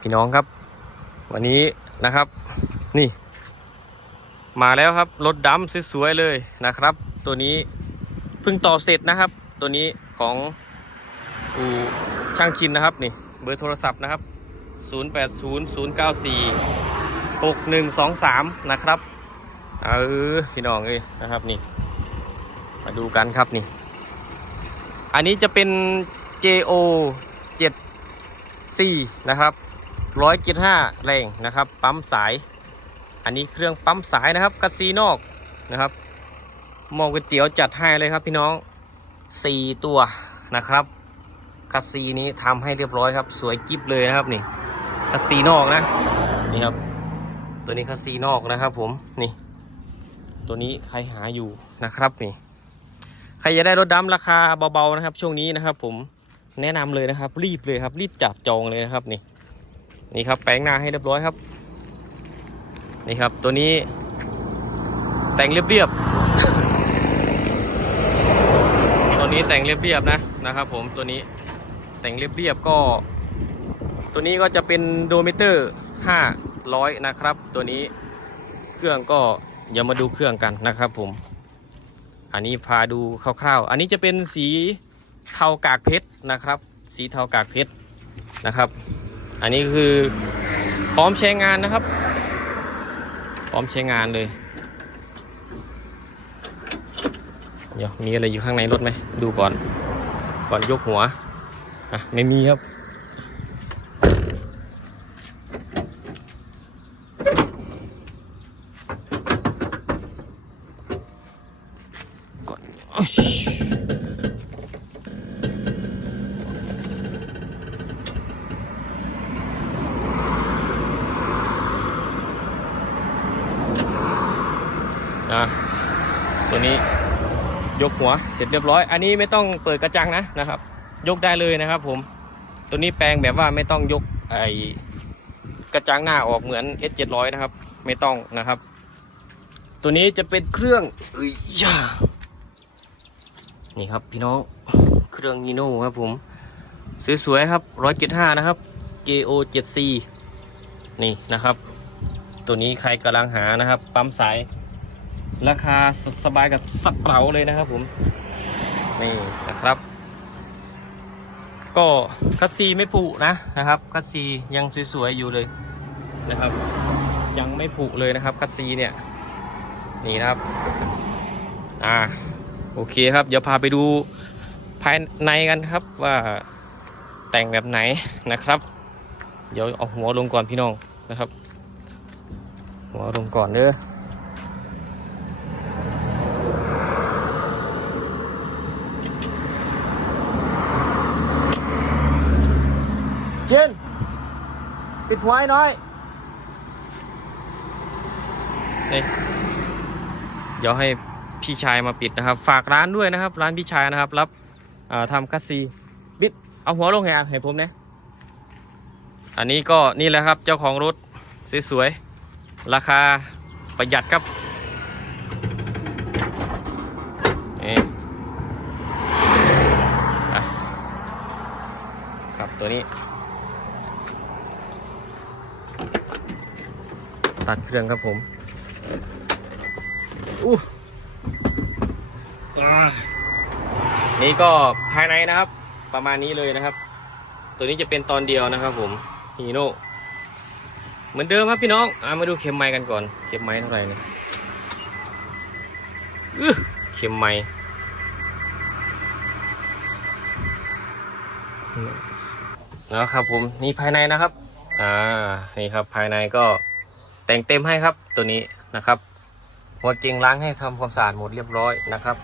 พี่น้องครับ วันนี้นะครับ นี่ มาแล้วครับรถดำสวยๆเลยนะครับ ตัวนี้เพิ่งต่อเสร็จนะครับ ตัวนี้ของอู่ช่างชินนะครับนี่ เบอร์โทรศัพท์นะครับ 0800946123 นะครับเออพี่น้องเอ้ยนะครับนี่ มาดูกันครับนี่ อันนี้จะเป็น JO 7นะครับ175แรงนะครับ ปั๊มสาย อันนี้เครื่องปั๊มสายนะครับกระซีนอกนะครับหม้อก๋วยเตี๋ยวจัดให้เลยครับพี่น้อง 4 ตัวนะครับกระซีนี้ทำให้เรียบร้อยครับ สวยกิ๊บเลยนะครับนี่กระซีนอกนะนี่ครับ ตัวนี้กระซีนอกนะครับ ผมนี่ ตัวนี้ใครหาอยู่นะครับนี่ใครจะได้รถดำราคาเบาๆนะครับ ช่วงนี้นะครับ ผม แนะนำเลยนะครับ รีบเลยครับ รีบจับจองเลยนะครับนี่นี่ครับแปลงหน้าให้เรียบร้อยครับ นี่ครับตัวนี้ แต่งเรียบๆตัวนี้แต่งเรียบๆนะนะครับ ผมตัวนี้แต่งเรียบๆก็ ตัวนี้ก็จะเป็นโดมิเตอร์500นะครับ ตัวนี้เครื่องก็อย่ามาดูเครื่องกันนะครับ ผม อันนี้พาดูคร่าวๆ อันนี้จะเป็นสี เทากากเพชรนะครับ สีเทากากเพชรนะครับ อันนี้คือพร้อมใช้งานนะครับ พร้อมใช้งานเลย เดี๋ยวมีอะไรอยู่ข้างในรถไหมดูก่อน ก่อนยกหัวอะไม่มีครับก่อน อ๊ะตัวนี้ยกหัวเสร็จเรียบร้อย อันนี้ไม่ต้องเปิดกระจังนะนะครับ ยกได้เลยนะครับ ผม ตัวนี้แปลงแบบว่าไม่ต้องยกไอ้กระจังหน้าออกเหมือน S 7 0 0 นะครับ ไม่ต้องนะครับ ตัวนี้จะเป็นเครื่องเอ้ยยานี่ครับพี่น้องเครื่องนีโน่ครับผมสวยๆครับร้อยเจ็ดห้านะครับ JO 7 C นี่นะครับ ตัวนี้ใครกำลังหานะครับ ปั๊มสาย ราคาสสบายกับสับเปล่าเลยนะครับผมนี่นะครับ ก็คัสซีไม่ผุนะนะครับคัสซียังสวยๆอยู่เลยนะครับ ยังไม่ผุเลยนะครับคัสซีเนี่ยนี่นะครับอ่าโอเคครับ เดี๋ยวพาไปดูภายในกันครับว่าแต่งแบบไหนนะครับ เดี๋ยวเอาหัวลงก่อนพี่น้องนะครับ หัวลงก่อนเด้อ ปิดหัวให้น้อยนี่เดี๋ยวให้พี่ชายมาปิดนะครับ ฝากร้านด้วยนะครับ ร้านพี่ชายนะครับ รับทำคัสซีบิดเอาหัวลงให้อะให้ผมนะอันนี้ก็นี่แหละครับเจ้าของรถสวยๆราคาประหยัดครับนี่อะครับตัวนี้ ตัดเครื่องครับผมอู้อ่านี่ก็ภายในนะครับ ประมาณนี้เลยนะครับ ตัวนี้จะเป็นตอนเดียวนะครับ ผมฮีโน่เหมือนเดิมครับพี่น้องอ่ามาดูเข็มไม้กันก่อน เข็มไม้เท่าไหร่เนี่ยอื้อเข็มไม้นะครับผมนี่ภายในนะครับ อ่า นี่ครับภายในก็ แต่งเต็มให้ครับตัวนี้นะครับ หัวเก่งล้างให้ทำความสะอาดหมดเรียบร้อยนะครับ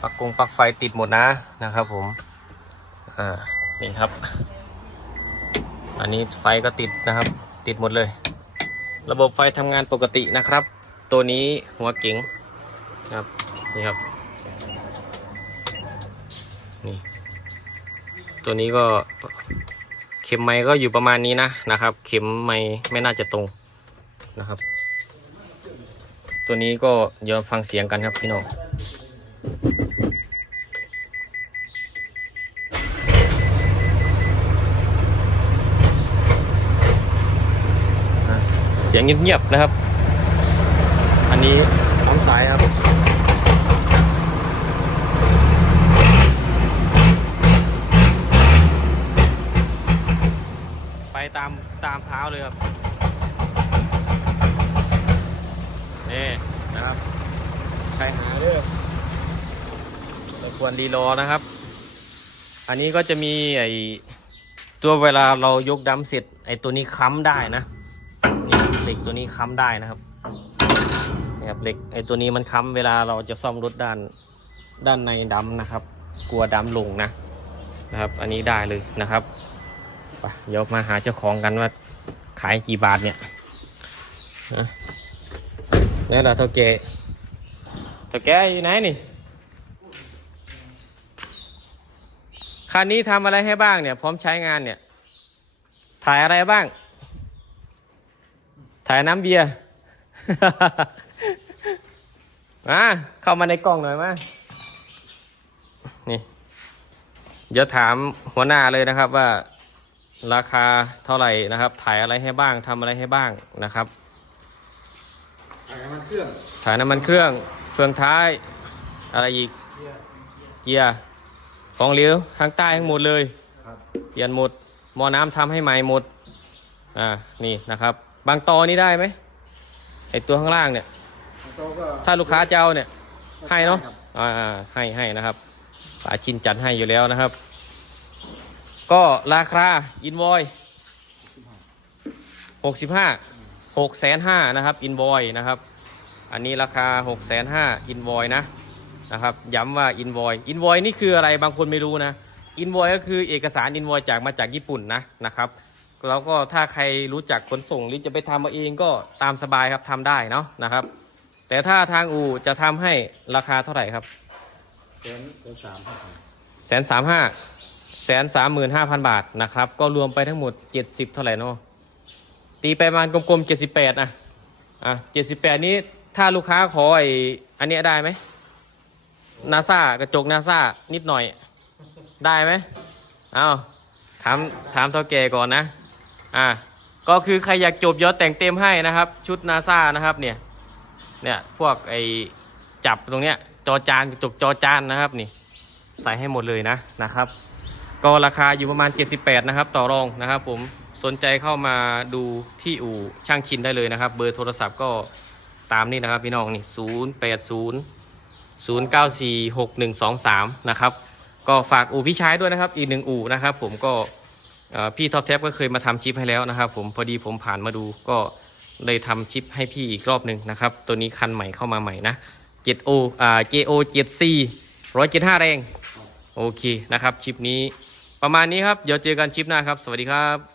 ปักกงปักไฟติดหมดนะนะครับ ผมอ่านี่ครับ อันนี้ไฟก็ติดนะครับ ติดหมดเลย ระบบไฟทำงานปกตินะครับ ตัวนี้หัวเก๋งครับนี่ครับนี่ตัวนี้ก็เข็มไม้ก็อยู่ประมาณนี้นะนะครับ เข็มไม้ไม่น่าจะตรง นะครับ ตัวนี้ก็เดี๋ยวฟังเสียงกันครับพี่น้องเสียงเงียบๆนะครับ อันนี้น้องสายครับไปตามตามเท้าเลยครับ นี่นะครับใครหาเด้อเราควรรีรอนะครับ อันนี้ก็จะมีไอตัวเวลาเรายกดัมเสร็จ ไอตัวนี้ค้ำได้นะนี่เหล็กตัวนี้ค้ำได้นะครับนี่ครับเหล็กไอตัวนี้มันค้ำเวลาเราจะซ่อมรถด้านด้านในดำนะครับ กลัวดำลงนะนะครับ อันนี้ได้เลยนะครับไปเดี๋ยวมาหาเจ้าของกันว่าขายกี่บาทเนี่ยนะ นี่แหละเท่าแกเท่าแกอยู่ไหนนี่คันนี้ทำอะไรให้บ้างเนี่ย พร้อมใช้งานเนี่ย ถ่ายอะไรบ้าง ถ่ายน้ำเบียร์มาเข้ามาในกล้องหน่อยมานี่เดี๋ยวถามหัวหน้าเลยนะครับว่า ราคาเท่าไหร่นะครับ ถ่ายอะไรให้บ้างทำอะไรให้บ้างนะครับ เครื่องถ่ายน้ำมันเครื่อง เฟืองท้าย อะไรอีก เกียร์ของเหลวทั้งใต้ทั้งหมดเลยครับเปลี่ยนหมด หมอน้ำทำให้ใหม่หมด อ่า นี่นะครับ บางตอนี้ได้ไหมไอตัวข้างล่างเนี่ยโต๊ะก็ถ้าลูกค้าจะเอาเนี่ย ให้เนาะครับอ่าอ่า ให้ให้นะครับป่าชินจัดให้อยู่แล้วนะครับ ก็ราคาอินวอยหกสิบห้าหกแสนห้านะครับ อินวอยนะครับ อันนี้ราคาหกแสนห้าอินวอยนะนะครับย้ำว่าอินวอยอินวอยนี่คืออะไรบางคนไม่รู้นะอินวอยก็คือเอกสารอินวอยจากมาจากญี่ปุ่นนะนะครับแล้วก็ถ้าใครรู้จักขนส่งหรือจะไปทำเอาเองก็ตามสบายครับทำได้เนาะนะครับ แต่ถ้าทางอู่จะทำให้ราคาเท่าไหร่ครับแสนสามครับแสนสามห้าแสนสามหมื่นห้าพันบาทนะครับ ก็รวมไปทั้งหมดเจ็ดสิบเท่าไหร่เนาะตีไปประมาณกลมๆเจ็ดสิบแปดนะอะเจ็ดสิบแปดนี้ ถ้าลูกค้าขอไอ้อันเนี้ยได้ไหมนาซากระจกนาซานิดหน่อย ได้ไหมเอาถามถามเท่าแก่ก่อนนะ อะก็คือใครอยากจบยอดแต่งเต็มให้นะครับ ชุดนาซานะครับเนี่ย เนี่ยพวกไอจับตรงเนี้ยจอจานกระจกจอจานนะครับนี่ ใส่ให้หมดเลยนะนะครับ ก็ราคาอยู่ประมาณ 78 นะครับ ต่อรองนะครับ ผมสนใจเข้ามาดูที่อู่ช่างชินได้เลยนะครับ เบอร์โทรศัพท์ก็ ตามนี่นะครับพี่น้องนี่080 094 6123นย์ศูนย์เก้าสี่หกหนึ่งสองสามนะครับ ก็ฝากอู่พี่ชายด้วยนะครับ อีกหนึ่งอู่นะครับ ผมก็พี่ท็อปแท็บก็เคยมาทำชิปให้แล้วนะครับ ผมพอดีผมผ่านมาดูก็เลยทำชิปให้พี่อีกรอบหนึ่งนะครับ ตัวนี้คันใหม่เข้ามาใหม่นะ 7O อ่า JO 7C 175 แรง โอเคนะครับ ชิปนี้ประมาณนี้ครับ เดี๋ยวเจอกันชิปหน้าครับ สวัสดีครับ